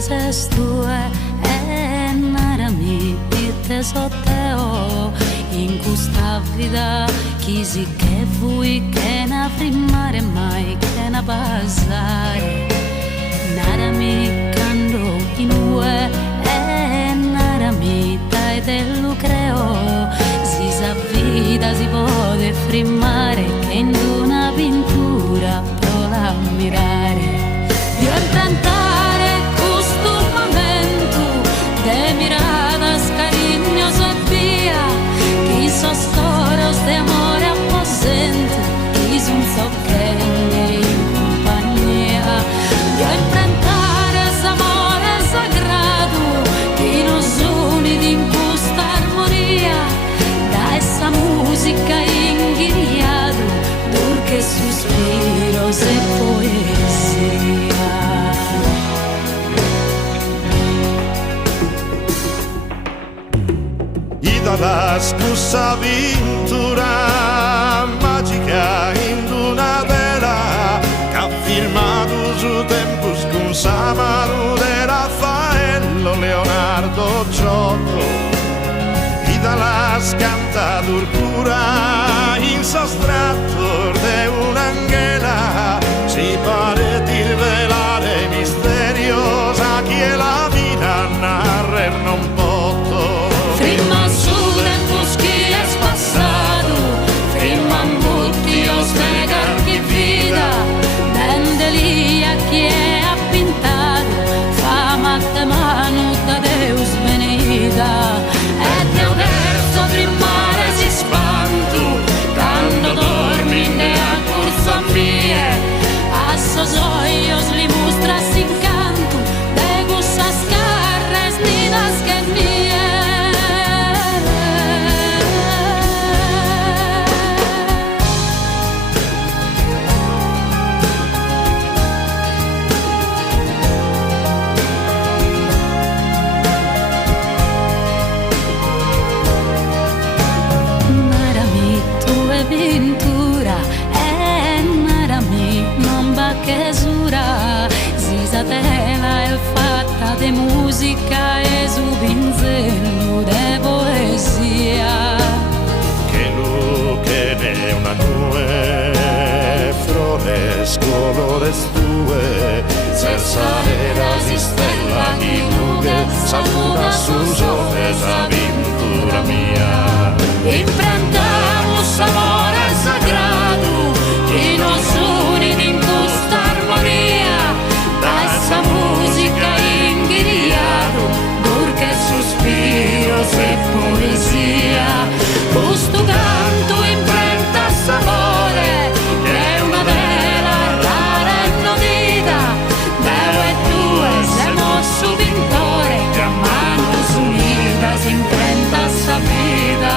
ses tu e narami te sotteo in questa vita chi si che vuoi che na primare mai che na passare narami quando in ue e narami dai te lo creo si sa vita si può frimmare che in una pintura pro la mirare io intentare questo momento de miradas cariños e via chi so storos de amore apposente chi son socchende in compagnia io intentare s'amore sagrado chi nos uni in questa armonia da essa musica inghiriado durché suspiros e poesia la scusa avventura magica in una vela che ha filmato su tempus con Samaro de Raffaello Leonardo Giotto e dalla scantatur pura in sostratto de un'anghela si pare di rivelare misteriosa che la vita narrer non potto prima su tempus chi es passado prima ambutios negar chi vida dendelia chi ha pintado fama de manu da Deus venida e Deo verso primare si spantu quando dormi ne a curso mie a sos ojos li mostras incanto de gusas carres nidas que nie pintura e narami non va che sura si sa tela è fatta di musica e su pinzello de poesia che lu che è una nube flores colores tue cersare si stella di nube saluta su sole la pintura mia imprendamos amore sagrado che nos une in questa armonia da essa musica inghiriado durché suspiros e poesia questo canto imprenta s'amore che è una vela rara e nodita Deo e tu siamo su pintore che a manos unidas imprenta sa vida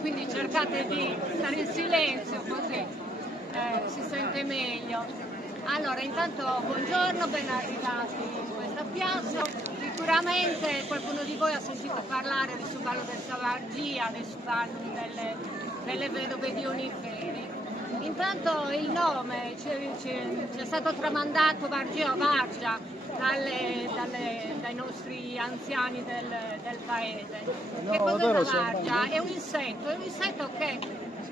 quindi cercate di stare in silenzio così si sente meglio. Allora, intanto buongiorno, ben arrivati in questa piazza. Sicuramente qualcuno di voi ha sentito parlare del Suballo del Savargia, del Suballo delle Vedove di Oniferi. Intanto il nome ci è stato tramandato Vargia Vargia dai nostri anziani del paese. Che cos'è una vargia? È un insetto che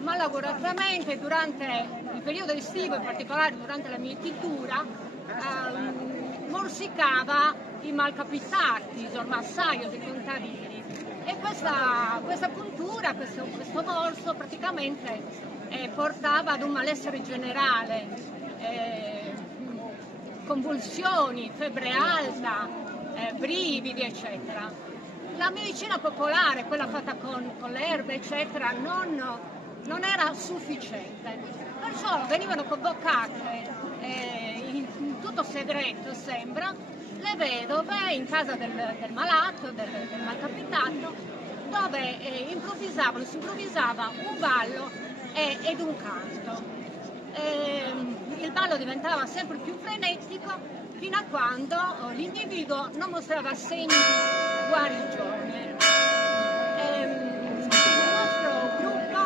malauguratamente durante il periodo estivo, in particolare durante la mietitura, morsicava i malcapitati, il massaio dei contadini. E questa puntura, questo morso praticamente portava ad un malessere generale, convulsioni, febbre alta, brividi, eccetera. La medicina popolare, quella fatta con le erbe, eccetera, non era sufficiente, perciò venivano convocate in tutto segreto, sembra, le vedove in casa del malato, del malcapitato, dove si improvvisava un ballo ed un canto. Il ballo diventava sempre più frenetico fino a quando l'individuo non mostrava segni di guarigione. Il nostro gruppo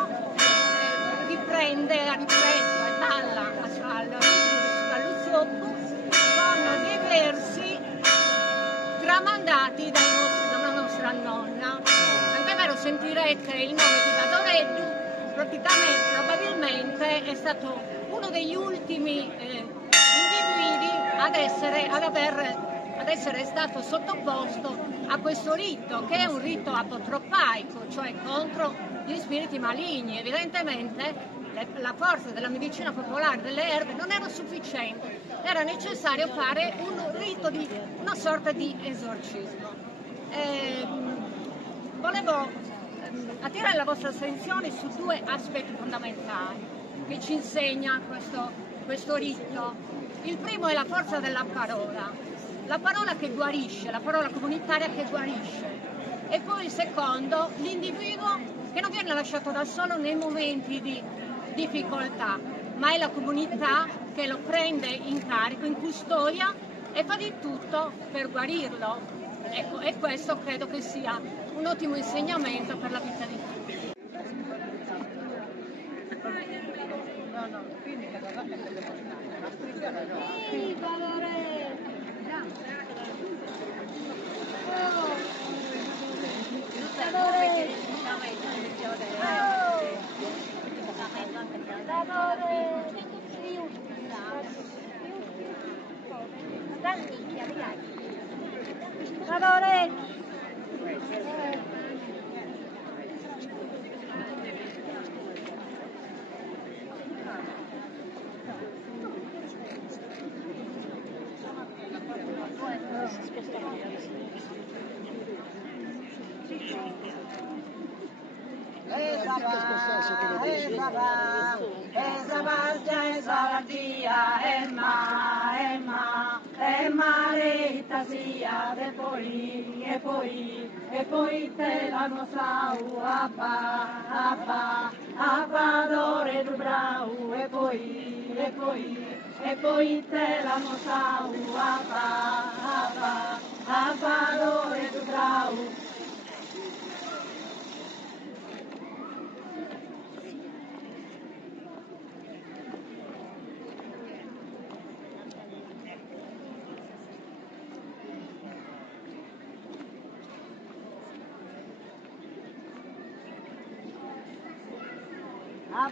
riprende a riprendere e balla al ritmo di Suballo Zoppo con dei versi tramandati dalla nostra nonna. Anche vero, sentirete il nome di Badoreddu, probabilmente è stato uno degli ultimi individui ad essere stato sottoposto a questo rito, che è un rito apotropaico, cioè contro gli spiriti maligni. Evidentemente la forza della medicina popolare delle erbe non era sufficiente, era necessario fare un rito di una sorta di esorcismo. Volevo attirare la vostra attenzione su due aspetti fondamentali che ci insegna questo rito. Il primo è la forza della la parola che guarisce, la parola comunitaria che guarisce. E poi il secondo, l'individuo che non viene lasciato da solo nei momenti di difficoltà, ma è la comunità che lo prende in carico, in custodia e fa di tutto per guarirlo. Ecco, e questo credo che sia un ottimo insegnamento per la vita di tutti. Esa vargia, esa vargia, marita sia, e poi te la nostra abba, dore du brau, e poi te la nostra abba. a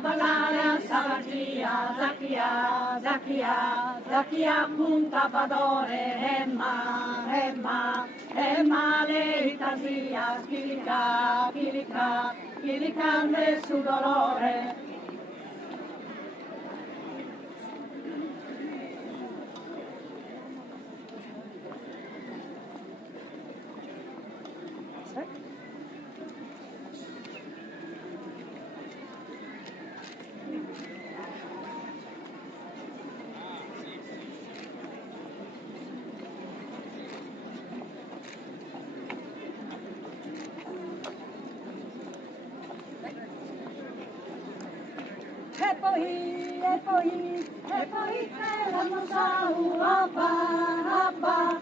ballare a Savargia, Zacchia, punta padore, Emma, l'eitasia, chilica, nel suo dolore. E poi te l'hanno sau, abba,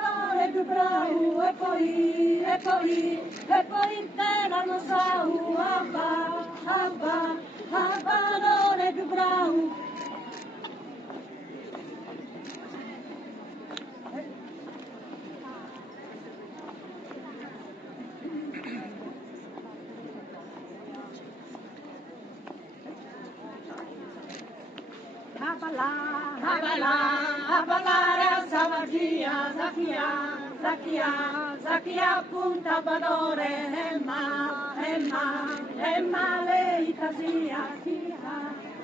non è più bravo, e poi te l'hanno sau, abba, non è più bravo. A ballare a Savargia, Zacchia, punta badore, Emma, l'eitasia,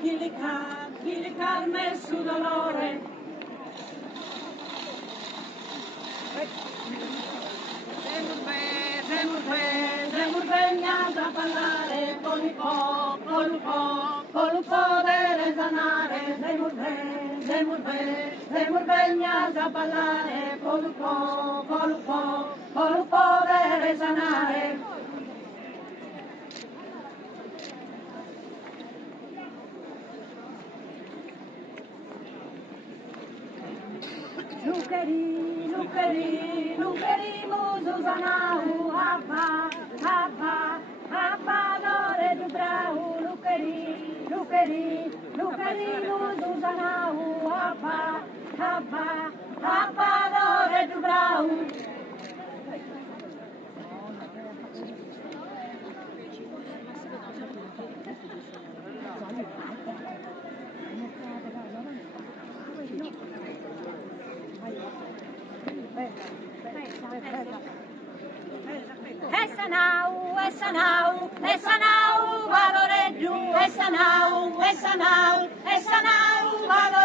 chilica, nel suo dolore. Zemur vegnas a ballare, con un po' de resanare, Zemur vegnas a ballare, con un po' de resanare. Luccheri, mususanau, abba, non è più bravo, Luccheri, mususanau, abba, non è più bravo. Essanau, valoreggiu, Essanau, valoreggiu.